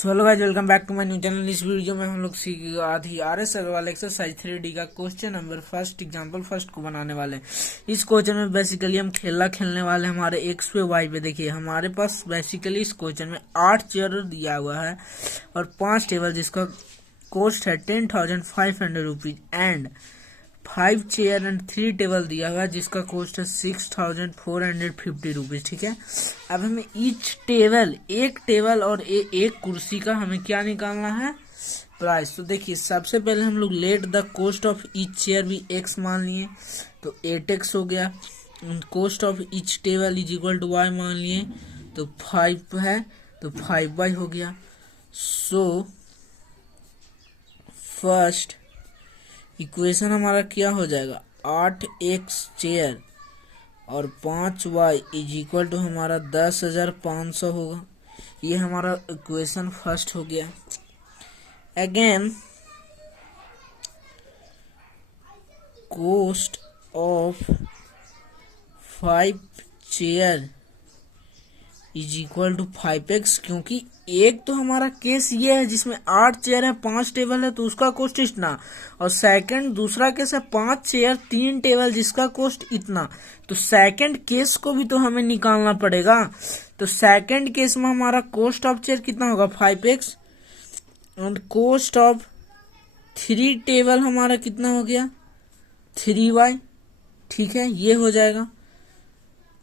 So hello guys, welcome back to my new channel. इस video में हम लोग सीख आधी RS अग्रवाल एक्सरसाइज 3D का question number first example first को बनाने वाले हैं। इस क्वेश्चन में बेसिकली हम खेलने वाले हैं हमारे एक्स पे वाई पे। देखिए हमारे पास बेसिकली इस क्वेश्चन में 8 चेयर दिया हुआ है और 5 टेबल जिसका कॉस्ट है 10,500 rupees and 5 chair and 3 table दिया हुआ है जिसका कॉस्ट है 6,450 रुपीज। ठीक है, अब हमें ईच टेबल, एक टेबल और एक कुर्सी का हमें क्या निकालना है, प्राइस। तो देखिए सबसे पहले हम लोग let the cost of each chair be x मान लिए तो 8x हो गया। Cost of each table is equal to y मान लिए तो 5 है तो 5y हो गया। सो फर्स्ट इक्वेशन हमारा क्या हो जाएगा, 8x चेयर और 5y इज इक्वल टू हमारा 10,500 होगा। ये हमारा इक्वेशन फर्स्ट हो गया। Again cost of 5 chair is equal to 5x, क्योंकि एक तो हमारा केस ये है जिसमें 8 चेयर है 5 टेबल है तो उसका कॉस्ट इतना, और सेकंड दूसरा केस है 5 चेयर 3 टेबल जिसका कॉस्ट इतना। तो सेकंड केस को भी तो हमें निकालना पड़ेगा। तो सेकंड केस में हमारा कॉस्ट ऑफ चेयर कितना होगा 5x और कॉस्ट ऑफ 3 टेबल हमारा कितना हो गया 3y। ठीक है, ये हो जाएगा।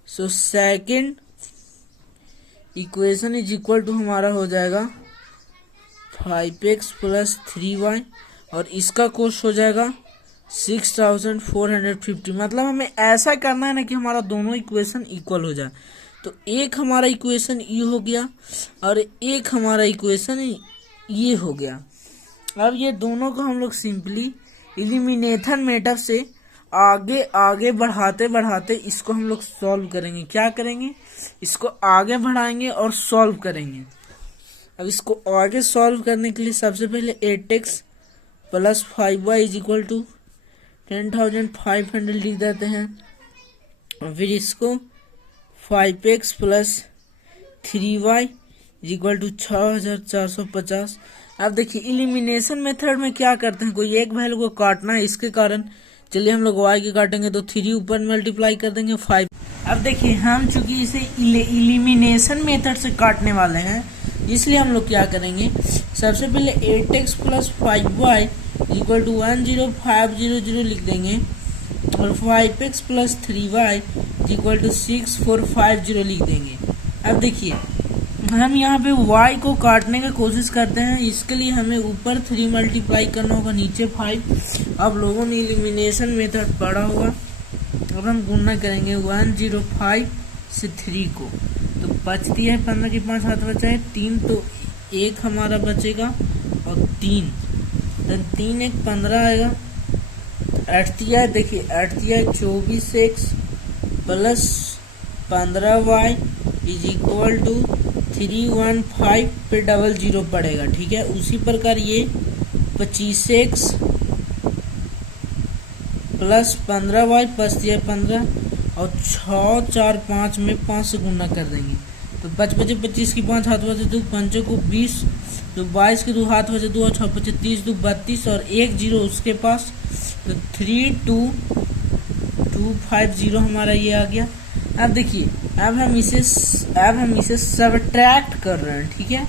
So second equation is equal to हमारा हो जाएगा 5x प्लस 3y और इसका कॉस्ट हो जाएगा 6,450। मतलब हमें ऐसा करना है ना कि हमारा दोनों इक्वेशन इक्वल हो जाए। तो एक हमारा इक्वेशन ये हो गया और एक हमारा इक्वेशन ये हो गया। अब ये दोनों को हम लोग सिंपली एलिमिनेशन मेथड से आगे आगे बढ़ाते बढ़ाते इसको हम लोग सॉल्व करेंगे। क्या करेंगे, इसको आगे बढ़ाएंगे और सॉल्व करेंगे। अब इसको आगे सॉल्व करने के लिए सबसे पहले 8x plus 5y is equal to 10,500 लिख देते हैं और फिर इसको 5x plus 3y is equal to 6,450। अब देखिए एलिमिनेशन मेथड में क्या करते हैं, कोई एक वैल्यू को काटना है, इसके कारण चलिए हम लोग y की काटेंगे तो 3 ऊपर मल्टीप्लाई कर देंगे 5। अब देखिए हम चूंकि इसे एलिमिनेशन मेथड से काटने वाले हैं इसलिए हम लोग क्या करेंगे, सबसे पहले 8x plus 5y equal to 10500 लिख देंगे और 5x plus 3y equal to 6450 लिख देंगे। अब देखिए हम यहाँ पे y को काटने की कोशिश करते हैं, इसके लिए हमें ऊपर 3 मल्टीप्लाई करना होगा नीचे 5। अब लोगों ने एलिमिनेशन मेथड पढ़ा होगा। अब हम गुणा करेंगे 105 से 3 को तो बचती है 15 के 5 हाथ बचा है 3, तो 1 हमारा बचेगा और 3 3 1 15 आएगा। अठतिया देखिए अठतिया 24x plus 15y is equal to 315 पे डबल 0 पड़ेगा। ठीक है, उसी प्रकार ये 25x प्लस 15y प्लस 15 और 6 4 5 में 5 से गुना कर देंगे तो 5 बचे 25 की 5 हाथ बचे 2 5 को 20 तो 22 के 2 हाथ बचे 2 और 6 बचे 30 2 32 और 1 0 उसके पास तो 32250 हमारा ये आ गया। अब देखिए अब हम इसे सबट्रैक्ट कर रहे हैं। ठीक है,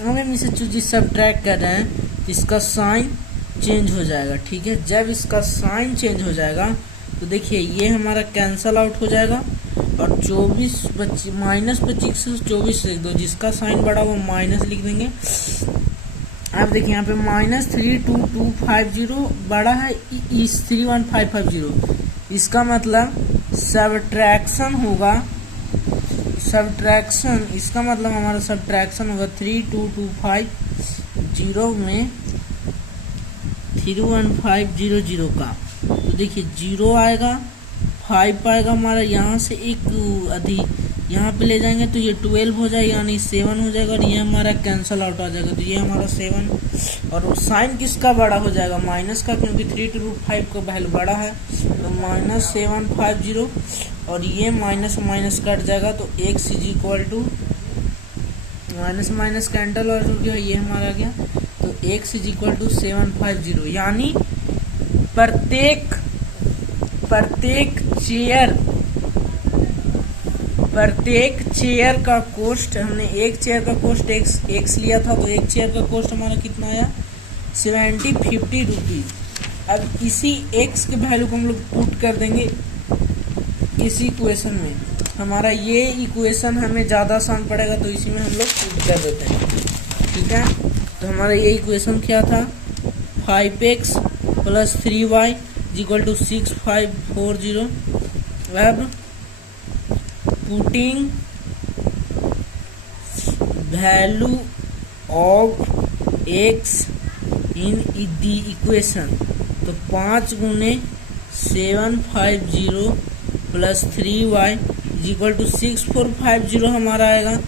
अब हम इसे चूंकि सबट्रैक्ट कर रहे हैं इसका साइन चेंज हो जाएगा। ठीक है, जब इसका साइन चेंज हो जाएगा तो देखिए ये हमारा कैंसल आउट हो जाएगा और 24 माइनस 25 से 24 लिख दो, जिसका साइन बड़ा वो माइनस लिख देंगे। अब देखिए यहाँ पे माइनस 32250 बड़ा है इस 31550, इसका मतलब सबट्रैक्शन होगा। सब्ट्रैक्शन इसका मतलब हमारा सब्ट्रैक्शन होगा 3225 में 31500 का। तो देखिए 0 आएगा 5 आएगा हमारा, यहाँ से एक अधिक यहाँ पे ले जाएंगे तो ये 12 हो जाएगा यानी 7 हो जाएगा और ये हमारा कैंसल आउट आ जाएगा। तो ये हमारा 7 और साइन किसका बड़ा हो जाएगा, माइनस का, क्योंकि 3 का वैल्यू बड़ा है तो -750 और ये माइनस माइनस कट जाएगा तो x is equal to minus minus cancel और हो गया, ये हमारा आ गया। तो x इज इक्वल टू 750, यानी प्रत्येक चेयर का कॉस्ट, हमने एक चेयर का कॉस्ट एक्स लिया था, तो एक चेयर का कॉस्ट हमारा कितना आया 50 रुपीज। अब इसी x के वैल्यू को हम लोग पुट कर देंगे इसी इक्वेशन में। हमारा ये इक्वेशन हमें ज़्यादा आसान पड़ेगा, तो इसी में हम लोग पुट कर देते हैं, ठीक है। तो हमारा ये इक्वेशन क्या था, 5x plus 3y equal to 6540। अब putting value of x in the equation, तो 5 गुने 750 प्लस 3y इक्वल टू 6450 हमारा आएगा।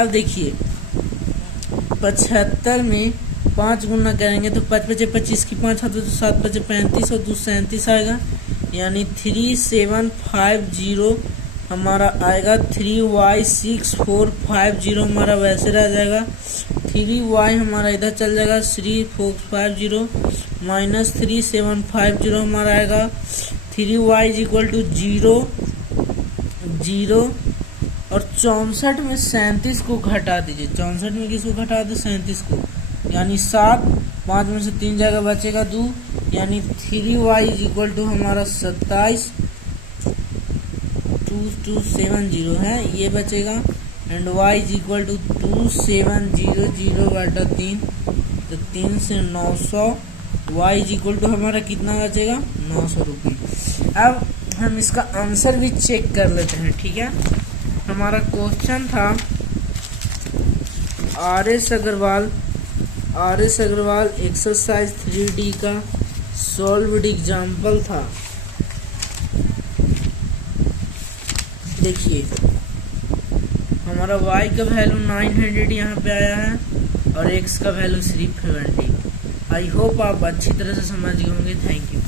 अब देखिए 75 में 5 गुना करेंगे तो 5 बचे 25 की 5 हाथ, तो 7 बचे 35 और 2 37 आएगा, यानी 3750 हमारा आएगा। 3y 6450 हमारा वैसे रह जाएगा, 3y हमारा इधर चल जाएगा, 3450 माइनस 3750 हमारा आएगा। 3y इज इक्वल टू 0 और 64 में 37 को घटा दीजिए। 64 में किसको घटा दे, 37 को, यानी 7, 5 में से 3 जगह बचेगा 2, यानी 3y इज इक्वल टू हमारा 27 2270 है, ये बचेगा। And y is equal to 2700 बटा 3, तो 3 से 900, y इज इक्वल टू हमारा कितना बचेगा 900 रुपये। अब हम इसका आंसर भी चेक कर लेते हैं, ठीक है। हमारा क्वेश्चन था आर.एस. अग्रवाल एक्सरसाइज 3D का सॉल्व्ड एग्जाम्पल था। देखिए हमारा y का वैल्यू 900 यहाँ पे आया है और x का वैल्यू सिर्फ 70। आई होप आप अच्छी तरह से समझ गए होंगे। Thank you.